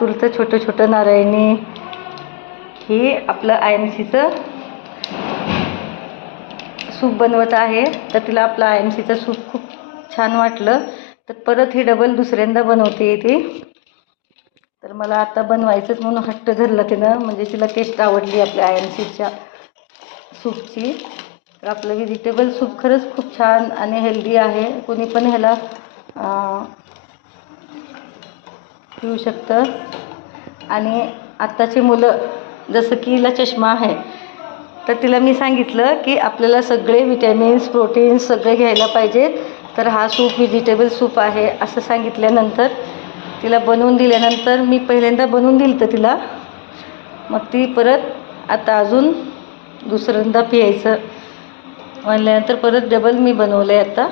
तुलचं छोटं छोटं नारायणी ही आपलं IMCचं सूप बनवत आहे. तर तिला आपलं IMCचं सूप खूप छान वाटलं, तर परत ही डबल दुसऱ्यांदा बनवते ती. तर मला आता बनवायचंच म्हणून हट्ट धरला तिनं, म्हणजे तिला टेस्ट आवडली आपल्या IMCच्या सूपची. तर आपलं व्हेजिटेबल सूप खरंच खूप छान आणि हेल्दी आहे. कोणी पण ह्याला पिऊ शकतं. आणि आत्ताची मुलं, जसं की हिला चष्मा आहे, तर तिला मी सांगितलं की आपल्याला सगळे विटॅमिन्स प्रोटीन्स सगळे घ्यायला पाहिजेत. तर हा सूप व्हेजिटेबल सूप आहे असं सांगितल्यानंतर तिला बनवून दिल्यानंतर, मी पहिल्यांदा बनवून दिलं तर तिला, मग ती परत आता अजून दुसऱ्यांदा प्यायचं म्हणल्यानंतर परत डबल मी बनवलं आहे आता.